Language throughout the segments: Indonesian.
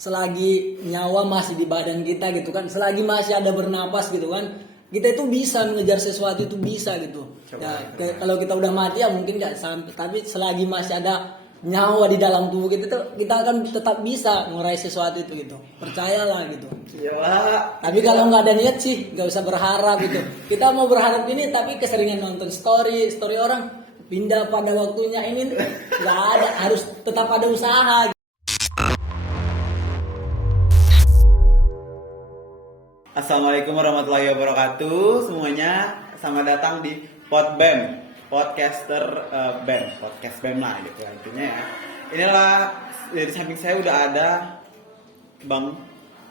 selagi nyawa masih di badan kita gitu kan, selagi masih ada bernapas gitu kan, kita itu bisa mengejar sesuatu itu bisa gitu. Kalau kita udah mati ya mungkin nggak sampai, tapi selagi masih ada nyawa di dalam tubuh kita tuh kita akan tetap bisa meraih sesuatu itu gitu. Percayalah gitu. Iyalah. Tapi kalau nggak ada niat sih nggak usah berharap gitu. Kita mau berharap ini tapi keseringan nonton story orang pindah pada waktunya ini nggak ada, harus tetap ada usaha. Assalamualaikum warahmatullahi wabarakatuh semuanya. Selamat datang di Podbem, podcaster podcast BEM lah gitu intinya ya. Inilah di samping saya udah ada Bang,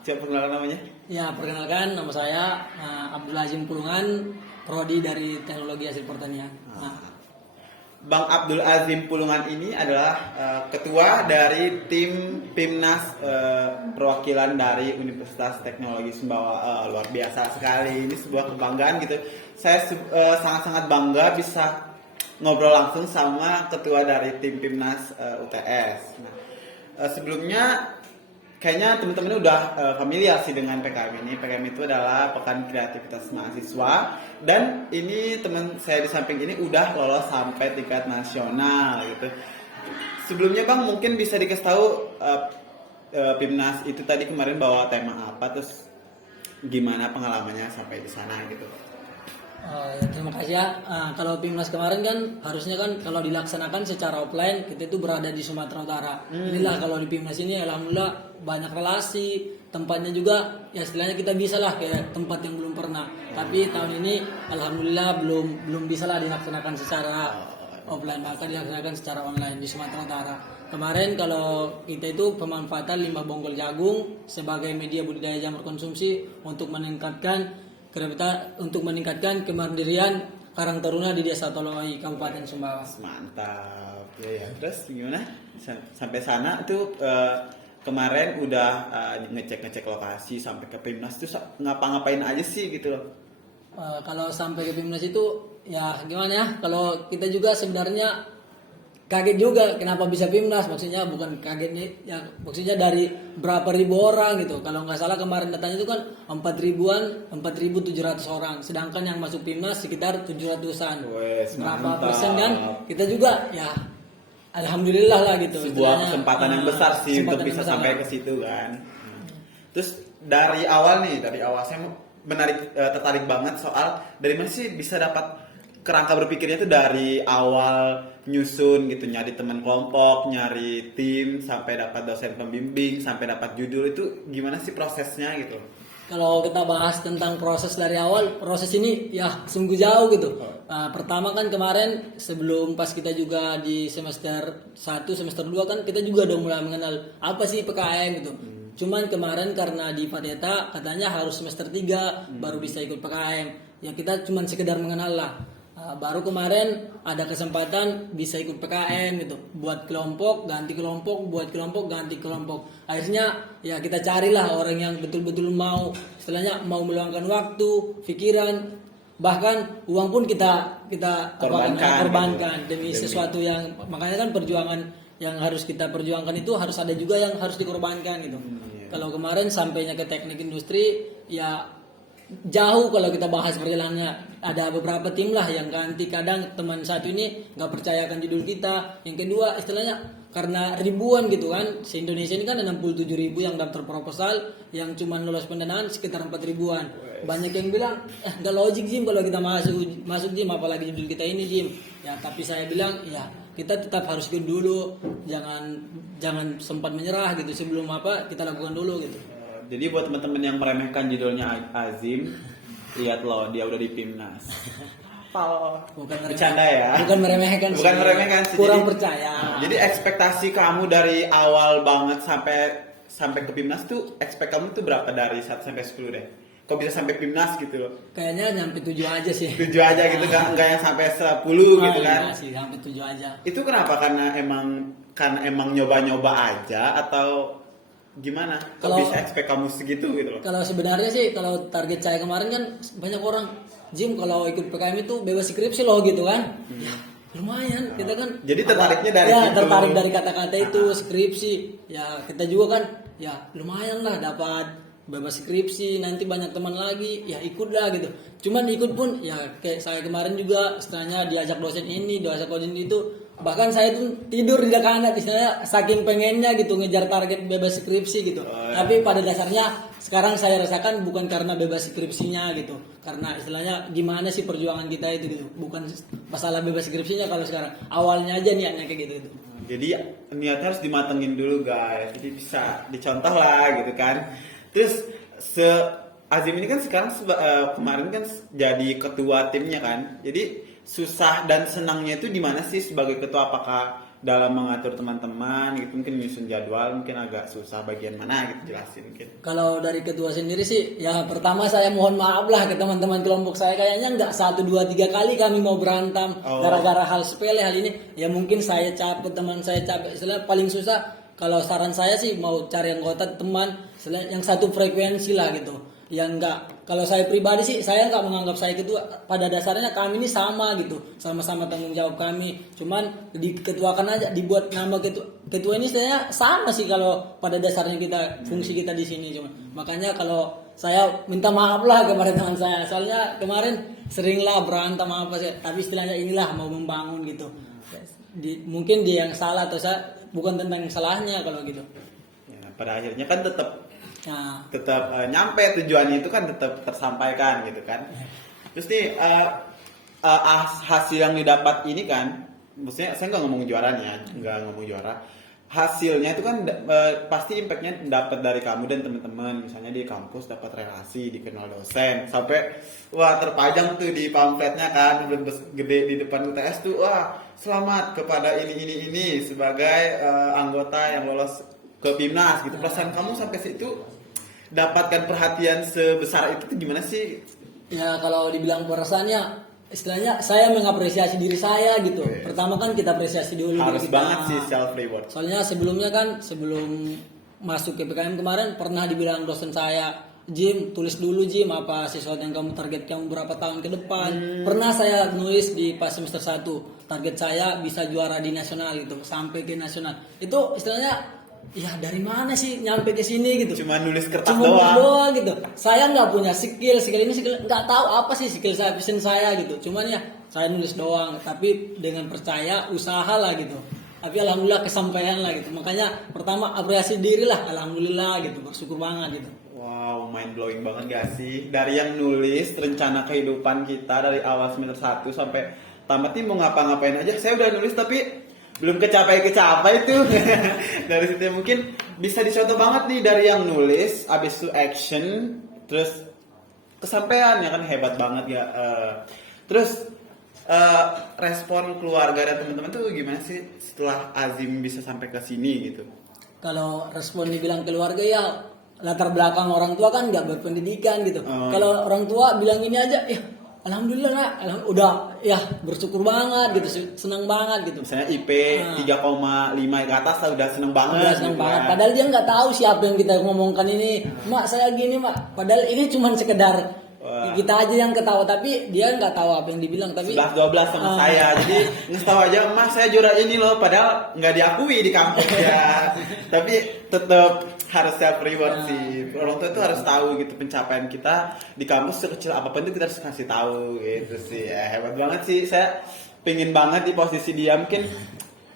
siapa perkenalkan namanya? Ya, perkenalkan nama saya Abdul Azim Pulungan, prodi dari Teknologi Hasil Pertanian. Bang Abdul Azim Pulungan ini adalah ketua dari tim Pimnas perwakilan dari Universitas Teknologi Sumbawa. Luar biasa sekali, ini sebuah kebanggaan gitu. Saya sangat-sangat bangga bisa ngobrol langsung sama ketua dari tim Pimnas UTS. Nah, sebelumnya kayaknya teman-teman udah familiar sih dengan PKM ini. PKM itu adalah Pekan Kreativitas Mahasiswa, dan ini teman saya di samping ini udah lolos sampai tingkat nasional gitu. Sebelumnya Bang mungkin bisa dikasih tahu Pimnas itu tadi kemarin bawa tema apa, terus gimana pengalamannya sampai di sana gitu. Ya, terima kasih ya. Kalau Pimnas kemarin kan harusnya kan kalau dilaksanakan secara offline kita itu berada di Sumatera Utara. Inilah kalau di Pimnas ini alhamdulillah banyak relasi, tempatnya juga ya istilahnya kita bisa lah kayak tempat yang belum pernah. Tapi tahun ini alhamdulillah belum bisa lah dilaksanakan secara offline, bahkan dilaksanakan secara online di Sumatera Utara. Kemarin kalau kita itu pemanfaatan limbah bonggol jagung sebagai media budidaya jamur konsumsi untuk meningkatkan kemandirian Karang Taruna di Desa Toloi, Kabupaten Sumbawa. Mantap. Ya. Terus gimana? Sampai sana tuh kemarin udah ngecek lokasi sampai ke Pimnas tuh ngapa-ngapain aja sih gitu loh. Kalau sampai ke Pimnas itu ya gimana ya? Kalau kita juga sebenarnya kaget juga kenapa bisa Pimnas, maksudnya bukan kaget nih ya, maksudnya dari berapa ribu orang gitu. Kalau nggak salah kemarin datanya itu kan 4.700 orang, sedangkan yang masuk Pimnas sekitar 700-an. Berapa persen kan? Kita juga ya alhamdulillah lah gitu. Sebuah kesempatan yang besar sih untuk bisa sampai ke situ kan. Terus dari awal saya tertarik banget soal dari mana sih bisa dapat kerangka berpikirnya tuh dari awal nyusun gitu, nyari teman kelompok, nyari tim, sampai dapat dosen pembimbing, sampai dapat judul, itu gimana sih prosesnya gitu? Kalau kita bahas tentang proses dari awal, proses ini ya sungguh jauh gitu. Pertama kan kemarin sebelum pas kita juga di semester 1, semester 2 kan kita juga udah mulai mengenal apa sih PKM gitu. Cuman kemarin karena di Pateta katanya harus semester 3 baru bisa ikut PKM. Ya kita cuman sekedar mengenal lah. Baru kemarin ada kesempatan bisa ikut PKM gitu, buat kelompok ganti kelompok, buat kelompok ganti kelompok. Akhirnya ya kita carilah orang yang betul-betul mau, istilahnya mau meluangkan waktu, pikiran, bahkan uang pun kita korbankan demi sesuatu yang, makanya kan perjuangan yang harus kita perjuangkan itu harus ada juga yang harus dikorbankan gitu. Kalau kemarin sampainya ke teknik industri ya jauh kalau kita bahas perjalanannya. Ada beberapa tim lah yang ganti, kadang teman satu ini nggak percayakan judul kita, yang kedua istilahnya karena ribuan gitu kan, se-Indonesia ini kan ada 67.000 yang daftar proposal, yang cuma lolos pendanaan sekitar 4.000-an. Banyak yang bilang nggak logik Jim kalau kita masuk Jim, apalagi judul kita ini Jim ya. Tapi saya bilang ya kita tetap harus ikut dulu, jangan sempat menyerah gitu, sebelum kita lakukan dulu gitu. Jadi buat teman-teman yang meremehkan judulnya Azim, lihat loh dia udah di Pimnas. Bukan bercanda ya. Bukan meremehkan sih. Kurang percaya. Jadi ekspektasi kamu dari awal banget sampai ke Pimnas tuh, ekspek kamu tuh berapa dari 1 sampai 10 deh? Kok bisa sampai Pimnas gitu loh? Kayaknya sampai 7 aja sih. 7 aja gitu, enggak yang sampai 10 gitu kan? Iya sih, sampai 7 aja. Itu kenapa? Karena emang nyoba-nyoba aja atau gimana? Kok bisa expect kamu segitu gitu loh? Kalau sebenarnya sih, kalau target saya kemarin kan banyak orang, Jim kalau ikut PKM itu bebas skripsi loh gitu kan. Ya lumayan, kita kan. Jadi tertariknya dari ya, tertarik dari kata-kata itu, skripsi. Ya kita juga kan ya lumayan lah dapat bebas skripsi, nanti banyak teman lagi, ya ikutlah gitu. Cuman ikut pun ya kayak saya kemarin juga istilahnya diajak dosen ini, diajak dosen itu, bahkan saya tuh tidur di dekat istilahnya saking pengennya gitu ngejar target bebas skripsi gitu. Tapi pada dasarnya sekarang saya rasakan bukan karena bebas skripsinya gitu, karena istilahnya gimana sih perjuangan kita itu gitu, bukan masalah bebas skripsinya kalau sekarang, awalnya aja niatnya kayak gitu. Jadi niatnya harus dimatengin dulu guys, jadi bisa dicontoh lah gitu kan. Terus Azim ini kan sekarang kemarin kan jadi ketua timnya kan, jadi susah dan senangnya itu di mana sih sebagai ketua? Apakah dalam mengatur teman-teman gitu, mungkin nyusun jadwal, mungkin agak susah bagian mana gitu, jelasin mungkin. Kalau dari ketua sendiri sih, ya pertama saya mohon maaf lah ke teman-teman kelompok saya, kayaknya nggak 1, 2, 3 kali kami mau berantem gara-gara hal sepele hal ini. Ya mungkin saya capek, teman saya capek. Istilah paling susah kalau saran saya sih mau cari anggota teman yang satu frekuensi lah gitu. Yang enggak, kalau saya pribadi sih saya nggak menganggap saya ketua, pada dasarnya kami ini sama gitu, sama-sama tanggung jawab kami, cuman diketuakan aja, dibuat nama ketua ini saya sama sih kalau pada dasarnya kita fungsi kita di sini, cuma makanya kalau saya minta maaf lah kepada teman saya, soalnya kemarin seringlah berantem apa sih, tapi istilahnya inilah mau membangun gitu. Mungkin dia yang salah atau saya bukan tentang salahnya kalau gitu. Ya, pada akhirnya kan tetap nyampe tujuannya itu kan tetap tersampaikan gitu kan. Terus nih hasil yang didapat ini kan, maksudnya saya nggak ngomong juaranya, nggak ngomong juara, hasilnya itu kan pasti impactnya dapat dari kamu dan teman-teman, misalnya di kampus dapat relasi, dikenal dosen, sampai wah terpajang tuh di pamfletnya kan, gede di depan UTS tuh, wah selamat kepada ini sebagai anggota yang lolos ke PIMNAS gitu. Perasaan kamu sampai situ dapatkan perhatian sebesar itu tuh gimana sih? Ya kalau dibilang perasaannya, istilahnya saya mengapresiasi diri saya gitu. Pertama kan kita apresiasi dulu. Harus kita. banget sih self reward. Soalnya sebelumnya kan sebelum masuk ke PKM kemarin pernah dibilang dosen saya, Jim tulis dulu Jim apa sesuatu yang kamu target kamu berapa tahun ke depan. Pernah saya nulis di pas semester 1 target saya bisa juara di nasional gitu, sampai ke nasional. Itu istilahnya ya dari mana sih nyampe ke sini gitu, cuma nulis kertas doang gitu. Saya nggak punya skill ini nggak tahu apa sih skill saya, passion saya gitu, cuman ya saya nulis doang, tapi dengan percaya usaha lah gitu, tapi alhamdulillah kesampaian lah gitu. Makanya pertama apresiasi diri lah, alhamdulillah gitu, bersyukur banget gitu. Wow, mind blowing banget gak sih? Dari yang nulis rencana kehidupan kita dari awal semester 1 sampai tamat nih mau ngapa-ngapain aja, saya udah nulis tapi belum kecapai tuh. Dari situ mungkin bisa dicontoh banget nih, dari yang nulis abis itu action terus kesampaian, ya kan hebat banget ya. Terus respon keluarga dan teman-teman tuh gimana sih setelah Azim bisa sampai ke sini gitu? Kalau respon dibilang keluarga ya latar belakang orang tua kan nggak berpendidikan gitu. Kalau orang tua bilang ini aja ya alhamdulillah nak, udah ya bersyukur banget gitu, senang banget gitu. Misalnya IP 3,5 ke atas udah seneng banget. Udah seneng gitu banget. kan. Padahal dia nggak tahu siapa yang kita ngomongkan ini. Mak saya gini mak. Padahal ini cuma sekedar kita aja yang ketawa, tapi dia nggak tahu apa yang dibilang. Tapi 11-12 sama saya, jadi ngetahu aja mas saya juara ini loh, padahal nggak diakui di kampus ya. Tapi tetap harus self reward sih. Orang tua itu harus tahu gitu pencapaian kita di kampus sekecil apapun itu kita harus kasih tahu gitu sih. Ya, hebat banget sih. Saya pingin banget di posisi dia, mungkin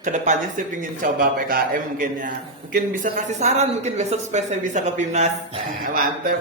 kedepannya sih pingin coba PKM mungkin ya. Mungkin bisa kasih saran mungkin besok supaya saya bisa ke PIMNAS. Mantep.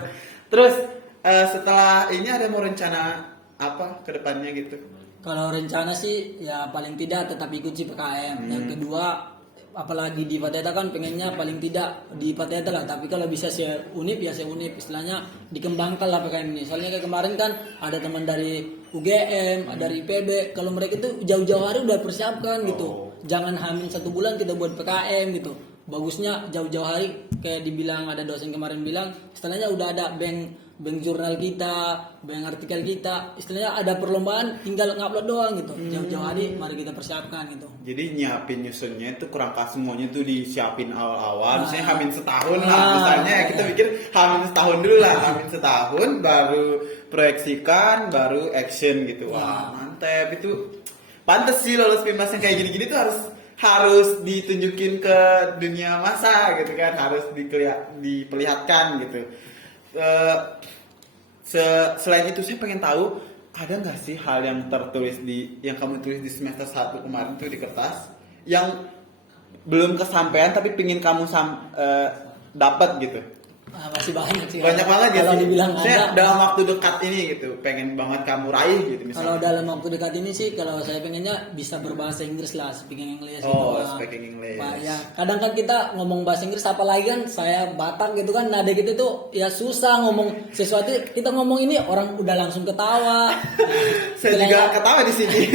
Terus setelah ini ada mau rencana apa kedepannya gitu? kalau rencana sih ya paling tidak tetap ikut sih PKM. Yang kedua, apalagi di Pateta kan pengennya paling tidak di Pateta lah, tapi kalau bisa saya unip ya saya unip, istilahnya dikembangkan lah PKM ini. Soalnya kayak kemarin kan ada teman dari UGM, ada dari IPB, kalau mereka itu jauh-jauh hari udah persiapkan gitu, jangan hamil 1 bulan kita buat PKM gitu. Bagusnya jauh-jauh hari, kayak dibilang ada dosen kemarin bilang, istilahnya udah ada bank jurnal kita, bank artikel kita, istilahnya ada perlombaan tinggal ngupload doang gitu. Jauh-jauh hari mari kita persiapkan gitu. Jadi nyiapin nyusunnya itu kerangka semuanya tuh disiapin awal-awal, misalnya hamin setahun lah, misalnya kita pikir hamin setahun dulu lah, hamin setahun baru proyeksikan, baru action gitu. Wah mantep, itu pantes sih lolos PIMNAS yang kayak gini-gini tuh harus ditunjukin ke dunia massa gitu kan, harus diperlihatkan gitu. Selain itu saya pengen tahu ada nggak sih hal yang tertulis yang kamu tulis di semester 1 kemarin tuh di kertas yang belum kesampaian tapi pingin kamu dapat gitu? Masih banyak sih. Banyak banget ya. Kalau dibilang saya ada dalam waktu dekat ini gitu, pengen banget kamu raih gitu misalnya. Kalau dalam waktu dekat ini sih, kalau saya pengennya bisa berbahasa Inggris lah, speaking English. Oh, gitu. speaking English. Pak, ya kadang kan kita ngomong bahasa Inggris, apalagi kan saya Batak gitu kan, nada gitu tuh ya susah ngomong sesuatu. Kita ngomong ini orang udah langsung ketawa. Saya juga ketawa di sini.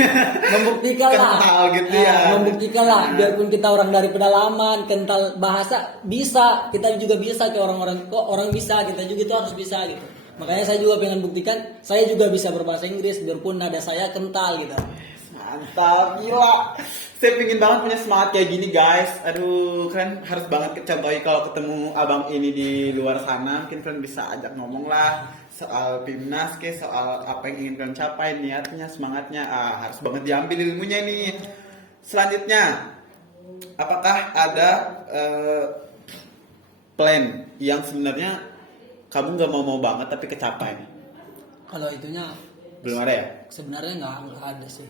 Membuktikan lah. Kental gitu ya. Membuktikan lah, biarpun kita orang dari pedalaman, kental bahasa, bisa. Kita juga bisa ke orang-orang, kok orang bisa, kita juga itu harus bisa gitu. Makanya saya juga pengen buktikan saya juga bisa berbahasa Inggris biarpun nada saya kental gitu. Mantap, gila. Saya pingin banget punya semangat kayak gini guys. Aduh, kalian harus banget contohi kalau ketemu abang ini di luar sana. Mungkin kalian bisa ajak ngomong lah soal PIMNAS, soal apa yang ingin kalian capai, niatnya, semangatnya. Harus banget diambil ilmunya nih. Selanjutnya, apakah ada plan yang sebenarnya kamu nggak mau banget tapi kecapai? Kalau itunya Belum ada ya? sebenarnya nggak ada sih.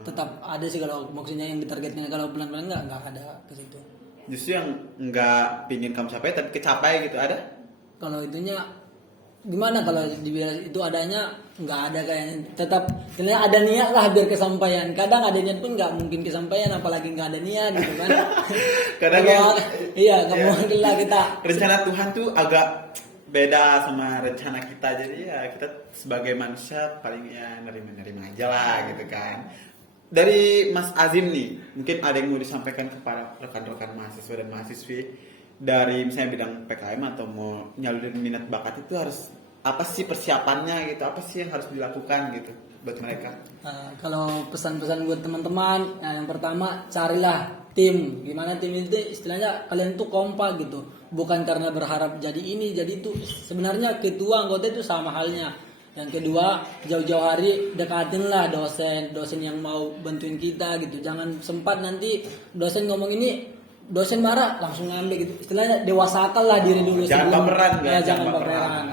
Tetap ada sih kalau maksudnya yang ditargetkan, kalau pelan-pelan nggak ada ke situ. Justru yang nggak pingin kamu capai tapi kecapai gitu ada? Kalau itunya gimana, kalau dibilang itu adanya nggak ada kayaknya. Tetap sebenarnya ada niat lah biar kesampaian. Kadang ada niat pun nggak mungkin kesampaian, apalagi nggak ada niat gitu kan. Kadang iya nggak mungkin lah kita. Rencana Tuhan tuh agak beda sama rencana kita, jadi ya kita sebagai manusia paling ya nerima aja lah gitu kan. Dari Mas Azim nih, mungkin ada yang mau disampaikan kepada rekan-rekan mahasiswa dan mahasiswi dari misalnya bidang PKM atau mau nyalurin minat bakat itu harus apa sih persiapannya gitu, apa sih yang harus dilakukan gitu buat mereka? Kalau pesan-pesan buat teman-teman, yang pertama carilah tim. Gimana tim itu istilahnya kalian tuh kompak gitu. Bukan karena berharap jadi ini, jadi itu. Sebenarnya ketua anggota itu sama halnya. Yang kedua, jauh-jauh hari dekatin lah dosen yang mau bantuin kita gitu. Jangan sempat nanti dosen ngomong ini, dosen marah langsung ngambil gitu. Istilahnya dewasakan lah diri dulu. Jangan baperan, jangan baperan.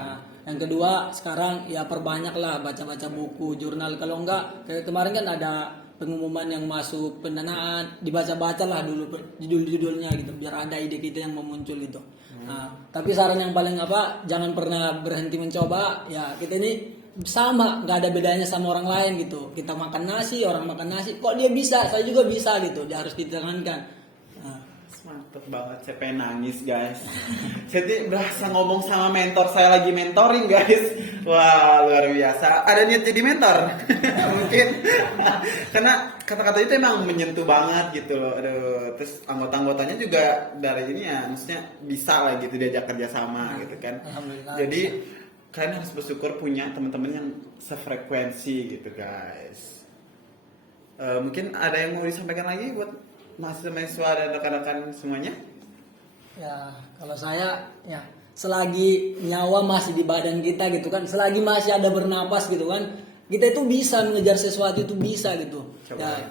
Yang kedua, sekarang ya perbanyak lah baca-baca buku, jurnal. Kalau enggak, kayak kemarin kan ada pengumuman yang masuk pendanaan, dibaca-baca lah dulu judul-judulnya gitu, biar ada ide kita yang mau muncul gitu. Nah, tapi saran yang paling jangan pernah berhenti mencoba. Ya kita ini sama, nggak ada bedanya sama orang lain gitu. Kita makan nasi, orang makan nasi, kok dia bisa, saya juga bisa gitu. Dia harus ditekankan. Mantep banget, saya pengen nangis guys. Saya tuh berasa ngomong sama mentor saya lagi mentoring guys. Wah luar biasa. Ada niat jadi mentor mungkin karena kata-kata itu emang menyentuh banget gitu loh. Aduh, terus anggota-anggotanya juga dari ini ya, maksudnya bisa lah gitu diajak kerja sama gitu kan. Jadi kalian harus bersyukur punya teman-teman yang sefrekuensi gitu guys. Mungkin ada yang mau disampaikan lagi buat mahasiswa dan rekan-rekan semuanya? Ya, kalau saya ya selagi nyawa masih di badan kita gitu kan, selagi masih ada bernapas gitu kan, kita itu bisa mengejar sesuatu, itu bisa gitu.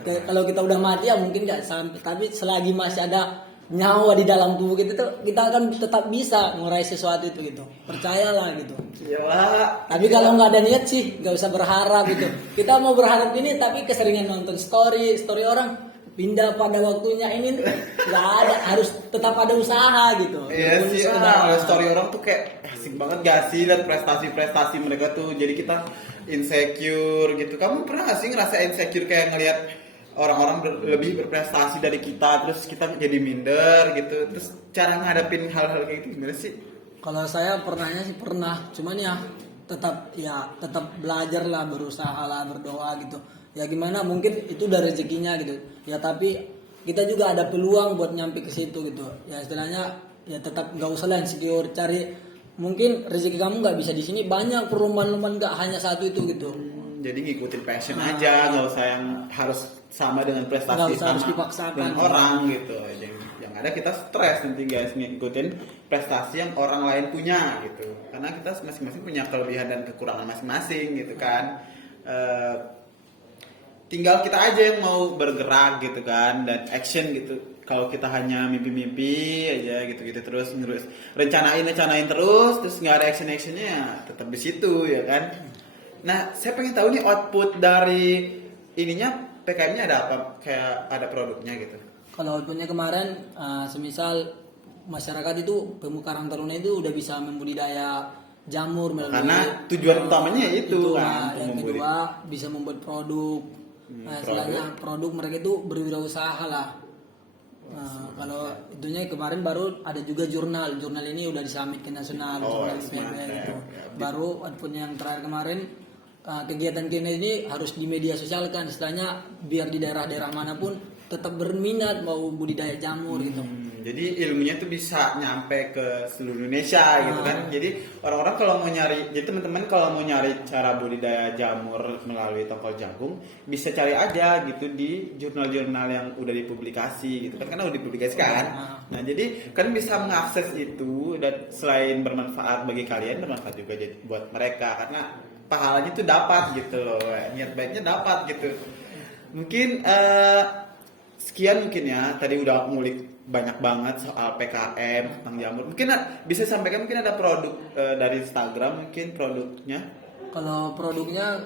Kalau kita udah mati ya mungkin nggak sampai, tapi selagi masih ada nyawa di dalam tubuh kita tuh, kita akan tetap bisa meraih sesuatu itu gitu. Percayalah gitu. Iyalah. Tapi kalau nggak ada niat sih nggak usah berharap gitu. Kita mau berharap ini tapi keseringan nonton story orang pindah pada waktunya ini nggak ada, harus tetap ada usaha gitu. Iya sih, kalau story orang tuh kayak asik banget gak sih, dan prestasi mereka tuh jadi kita insecure gitu. Kamu pernah gak sih ngerasa insecure kayak ngelihat orang-orang lebih berprestasi dari kita, terus kita jadi minder gitu? Terus cara ngadepin hal-hal kayak gitu gimana sih? Kalau saya pernahnya sih pernah, cuman ya tetap belajar lah, berusaha lah, berdoa gitu. Ya gimana, mungkin itu udah rezekinya gitu ya, tapi kita juga ada peluang buat nyampe ke situ gitu ya. Istilahnya ya tetap nggak usah lah insecure, cari mungkin rezeki kamu nggak bisa di sini, banyak perlombaan nggak hanya satu itu gitu. Jadi ngikutin passion aja, nggak usah yang harus sama dengan prestasi harus sama dipaksakan dengan orang gitu. Yang ada kita stres nanti guys ngikutin prestasi yang orang lain punya gitu, karena kita masing-masing punya kelebihan dan kekurangan masing-masing gitu kan. tinggal kita aja yang mau bergerak gitu kan dan action gitu. Kalau kita hanya mimpi-mimpi aja gitu-gitu terus rencanain terus nggak ada actionnya ya tetap di situ ya kan. Nah saya pengen tahu nih output dari ininya PKM-nya ada apa, kayak ada produknya gitu. Kalau outputnya kemarin, semisal masyarakat itu pemuda Karang Taruna itu udah bisa membudidaya jamur melalui, Karena tujuan utamanya itu kan, yang kedua bisa membuat produk. Nah, istilahnya produk mereka itu berwirausaha lah. Nah, kalau itunya kemarin baru ada juga jurnal ini udah disamit ke nasional, jurnal PB gitu. Baru outputnya yang terakhir kemarin, kegiatan kita ini harus di media sosial kan, istilahnya biar di daerah-daerah manapun tetap berminat mau budidaya jamur gitu. Jadi ilmunya tuh bisa nyampe ke seluruh Indonesia gitu kan. Jadi orang-orang kalau mau nyari, jadi teman-teman kalau mau nyari cara budidaya jamur melalui tongkol jagung, bisa cari aja gitu di jurnal-jurnal yang udah dipublikasi gitu kan, karena udah dipublikasikan. Nah jadi kan bisa mengakses itu dan selain bermanfaat bagi kalian, bermanfaat juga buat mereka karena pahalanya tuh dapat gitu loh, niat baiknya dapat gitu. Mungkin sekian mungkin ya, tadi udah ngulik banyak banget soal PKM tentang jamur. Mungkin bisa sampaikan mungkin ada produk dari Instagram mungkin produknya. Kalau produknya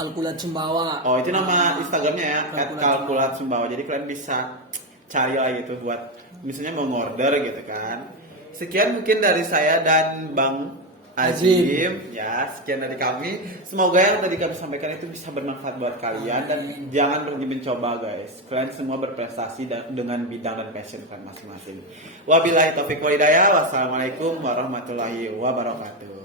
Kalkulat Sumbawa. Oh itu nama Instagramnya ya, @kalkulat Sumbawa. Jadi kalian bisa cari lah gitu buat misalnya mau order gitu kan. Sekian mungkin dari saya dan Bang Azim. Ya sekian dari kami. Semoga yang tadi kami sampaikan itu bisa bermanfaat buat kalian. Dan jangan berhenti mencoba guys. Kalian semua berprestasi dengan bidang dan passion kalian masing-masing. Wabillahi taufiq wal hidayah. Wassalamualaikum warahmatullahi wabarakatuh.